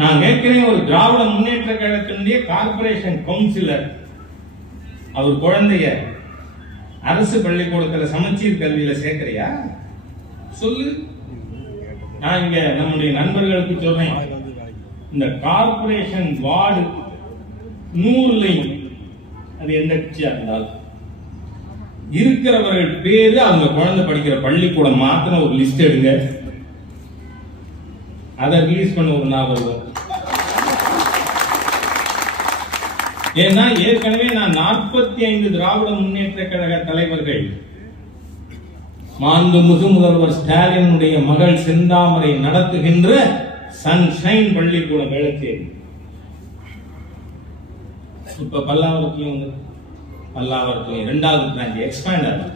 நான் கேட்கிறேன், ஒரு திராவிட முன்னேற்ற கழகத்தினுடைய கார்பரேஷன் கவுன்சிலர் அவர் குழந்தைய அரசு பள்ளிக்கூடத்துல சமச்சீர் கல்வியில சேர்க்கிறியா சொல்லு. நான் இங்க நம்முடைய நண்பர்களுக்கு சொல்றேன், இந்த கார்பரேஷன் வார்டு 100 அது எந்த கட்சியா இருந்தாலும் இருக்கிறவர்கள் பேரு அவங்க குழந்தை படிக்கிற பள்ளிக்கூடம் மாத்திர ஒரு லிஸ்ட் எடுங்க, அதை ரிலீஸ் பண்ண ஒரு நாள் வருவோம். ஏன்னா ஏற்கனவே நான் 45 திராவிட முன்னேற்ற கழக தலைவர்கள் மாண்புமிகு முதல்வர் ஸ்டாலினுடைய மகள் செந்தாமரை நடத்துகின்ற சன்ஷைன் பள்ளிக்கூடம் வேளச்சேரி, இப்ப பல்லாவரத்திலும் 2வது பிரான்ச் எக்ஸ்பேண்ட் ஆகுது.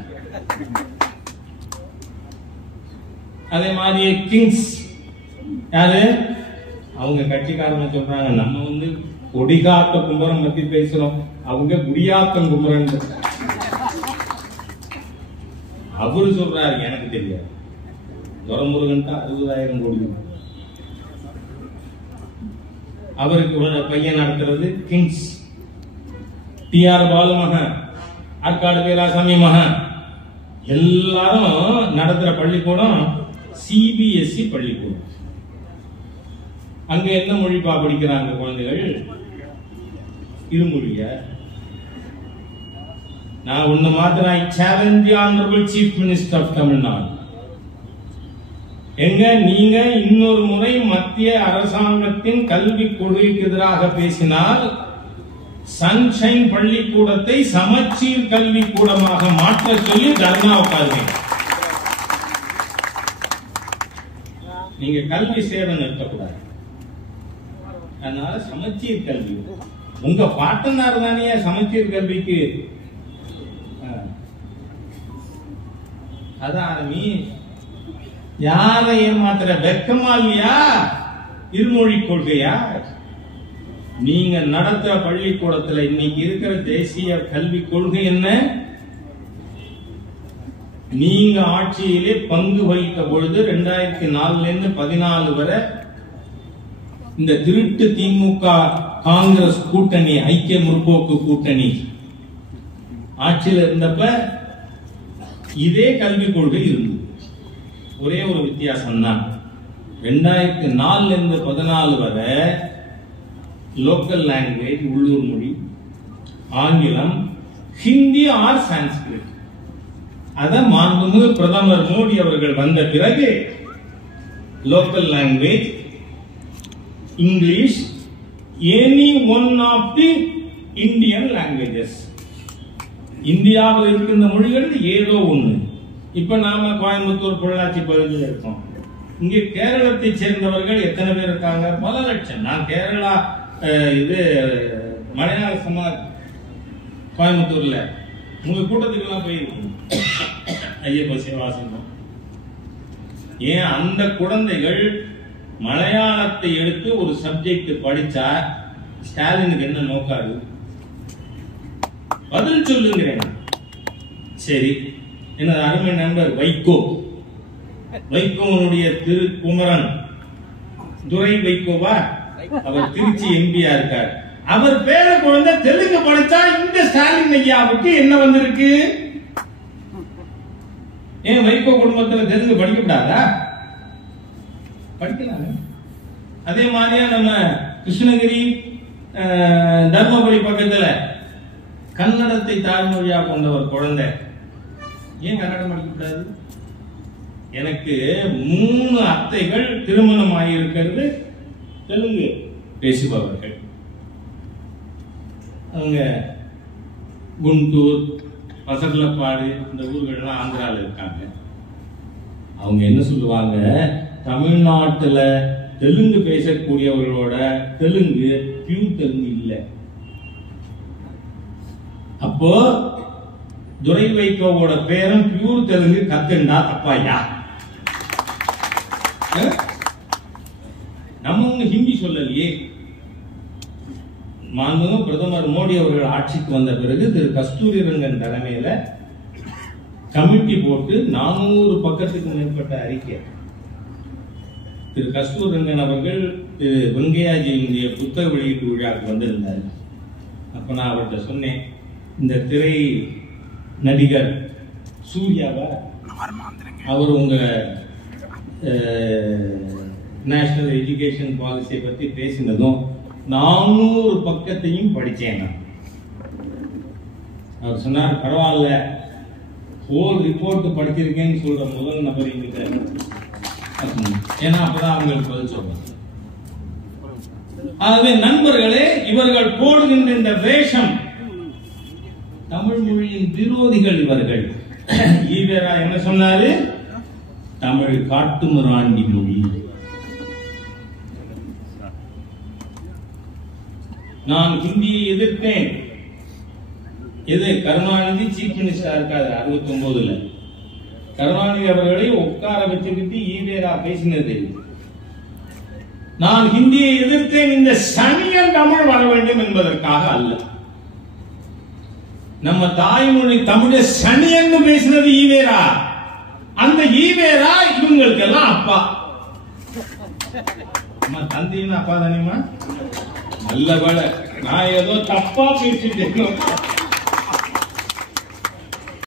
அதே மாதிரி கிங்ஸ் யாரு அவங்க கட்சிக்காரங்க சொல்றாங்க, நம்ம கொடிகாத்த கும்பரம் பத்தி பேசுறோம், அவங்க குடியாத்தம் கும்பரன். அவரு சொல்றாரு எனக்கு தெரியாது, துரமுருகன் 60,000 கோடி. அவருக்கு பையன் நடத்துறது கிங்ஸ். டிஆர் பாலு மகன், ஆற்காடு வீராசாமி மகன், எல்லாரும் நடத்துற பள்ளிக்கூடம் சிபிஎஸ்இ பள்ளிக்கூடம். அங்க என்ன மொழிப்பா படிக்கிறாங்க குழந்தைகள்? இருமொழிய. நான் ஒண்ணு மாத்திரம், I challenge the honourable chief minister of Tamil Nadu, எங்க நீங்க இன்னொரு முறை மத்திய அரசாங்கத்தின் கல்வி கொள்கைக்கு எதிராக பேசினால் சன்ஷைன் பள்ளிக்கூடத்தை சமச்சீர் கல்வி கூடமாக மாற்ற சொல்லி தர்ணா உட்காருங்க. நீங்க கல்வி சேவை நிறுத்தக்கூடாது. அதனால சமச்சீர் கல்வி, உங்க பாட்டனார் தானே சமச்சீர் கல்விக்கு அதாரமி. யாரை ஏமாத்துற வெக்கமா இல்லையா? இருமொழி கொள்கையா? நீங்க நடத்துற பள்ளிக்கூடத்துல இன்னைக்கு இருக்கிற தேசிய கல்வி கொள்கை என்ன? நீங்க ஆட்சியிலே பங்கு வகித்த பொழுது 2004 இருந்து 14 வரை இந்த திருட்டு திமுக காங்கிரஸ் கூட்டணி, ஐக்கிய முற்போக்கு கூட்டணி ஆட்சியில் இருந்தப்ப இதே கல்வி கொள்கை இருந்தது. ஒரே ஒரு வித்தியாசம் தான், 2004 இருந்து 14 வரை லோக்கல் லாங்குவேஜ், உள்ளூர் மொழி, ஆங்கிலம், ஹிந்தி ஆர் சான்ஸ்கிரிட். அத மாண்புமிகு பிரதமர் மோடி அவர்கள் வந்த பிறகு local language, English, any one of the Indian languages, இந்தியாவில் இருக்கின்ற மொழிகள் ஏதோ ஒண்ணு. இப்ப நாம கோயம்புத்தூர் பொள்ளாச்சி பகுதியில் இருக்கோம். இங்கே கேரளத்தை சேர்ந்தவர்கள் எத்தனை பேர் இருக்காங்க? பல லட்சம். நான் கேரளா இது மலையாள சமாஜ் கோயம்புத்தூர்ல உங்க கூட்டத்துக்கு எல்லாம் போயிருக்கோம், ஐயப்ப சேவாசிரம். ஏன் அந்த குழந்தைகள் மலையாளத்தை எடுத்து ஒரு சப்ஜெக்ட் படிச்சா ஸ்டாலினுக்கு என்ன நோக்காது? பதில் சொல்லுங்கிறேன். சரி, எனது அருமை நண்பர் வைகோனுடைய திரு குமரன் துரை வைகோவா, அவர் திருச்சி எம்பியா இருக்கார். அவர் பேர குழந்தை தெலுங்கு படிச்சா இந்த ஸ்டாலின் ஐயாவுக்கு என்ன வந்திருக்கு? ஏன் வைகோ குடும்பத்தில் தெலுங்கு படிக்கப்படாதா? படிக்கலாம். அதே மாதிரியா நம்ம கிருஷ்ணகிரி தர்மபுரி பக்கத்துல கன்னடத்தை தாய்மொழியா கொண்ட ஒரு குழந்தை, ஏன் கன்னடம் படிக்கக்கூடாது? எனக்கு 3 அத்தைகள் திருமணம் ஆகியிருக்கிறது தெலுங்கு பேசுபவர்கள். அவங்க குண்டூர், பசர்லப்பாடு இந்த ஊர்கள்லாம் ஆந்திராவில் இருக்காங்க. அவங்க என்ன சொல்லுவாங்க, தமிழ்நாட்டுல தெலுங்கு பேசக்கூடியவர்களோட தெலுங்கு பியூர் தெலுங்கு இல்லை. அப்போ துரை வைகோவோட பேரும் பியூர் தெலுங்கு கத்துண்டா தப்பாயா? நம்ம ஹிந்தி சொல்லலையே. மாண்புமிகு பிரதமர் மோடி அவர்கள் ஆட்சிக்கு வந்த பிறகு திரு கஸ்தூரி ரங்கன் தலைமையில கமிட்டி போட்டு 400 பக்கத்துக்கு மேற்பட்ட அறிக்கை. திரு கஸ்தூரி ரங்கன் அவர்கள் திரு வெங்கையாஜியினுடைய புத்தக வெளியீட்டு விழாவுக்கு வந்திருந்தார். அப்ப நான் அவர்கிட்ட சொன்னேன், இந்த திரை நடிகர் சூர்யாவா அவர் உங்க நேஷனல் எஜுகேஷன் பாலிசியை பத்தி பேசினதும் 400 பக்கத்தையும் படிச்சேன் நான். அவர் சொன்னார், பரவாயில்ல, ஹோல் ரிப்போர்ட் படிச்சிருக்கேன்னு சொல்ற முதல் நபர் என்கிட்ட. ஏன்னா அப்பதான் அவங்களுக்கு பதில் சொல்றாங்க. ஆகவே நண்பர்களே, இவர்கள் போடுகின்ற இந்த வேஷம், தமிழ் மொழியின் விரோதிகள் இவர்கள். ஈவேரா என்ன சொன்னாரு? தமிழ் காட்டுமிராண்டி மொழி. நான் ஹிந்தியை எதிர்த்தேன். எது கருணாநிதி சீஃப் மினிஸ்டரா இருக்காது 69ல கருணாநிதி அவர்களை உட்கார வச்சுக்கிட்டு ஈவேரா பேசினது. நான் ஹிந்தியை எதிர்த்தேன் இந்த சனியன் தமிழ் வர வேண்டும் என்பதற்காக அல்ல. நம்ம தாய்மொழி தமிழை சனியன்னு பேசினது ஈவேரா. அந்த ஈவேரா இவங்களுக்கெல்லாம் அப்பா. தந்தைன்னு அப்பா தானேமா? நல்ல வேலை, நான் ஏதோ தப்பா பேசிட்டேன்.